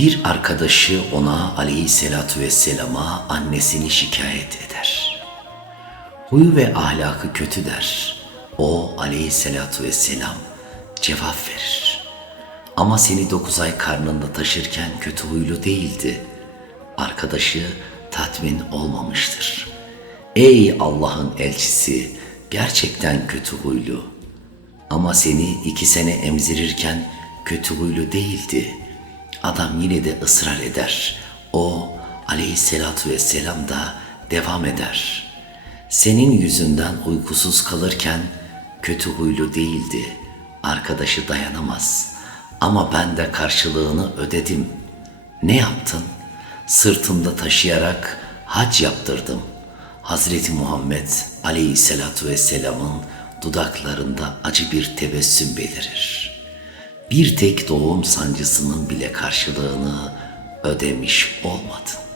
Bir arkadaşı ona aleyhissalatu vesselama annesini şikayet eder. Huyu ve ahlakı kötü der. O aleyhissalatu vesselam cevap verir. Ama seni dokuz ay karnında taşırken kötü huylu değildi. Arkadaşı tatmin olmamıştır. Ey Allah'ın elçisi gerçekten kötü huylu. Ama seni iki sene emzirirken kötü huylu değildi. Adam yine de ısrar eder. O aleyhissalatu vesselam da devam eder. Senin yüzünden uykusuz kalırken kötü huylu değildi. Arkadaşı dayanamaz. Ama ben de karşılığını ödedim. Ne yaptın? Sırtımda taşıyarak hac yaptırdım. Hazreti Muhammed aleyhissalatu vesselamın dudaklarında acı bir tebessüm belirir. Bir tek doğum sancısının bile karşılığını ödemiş olmadın.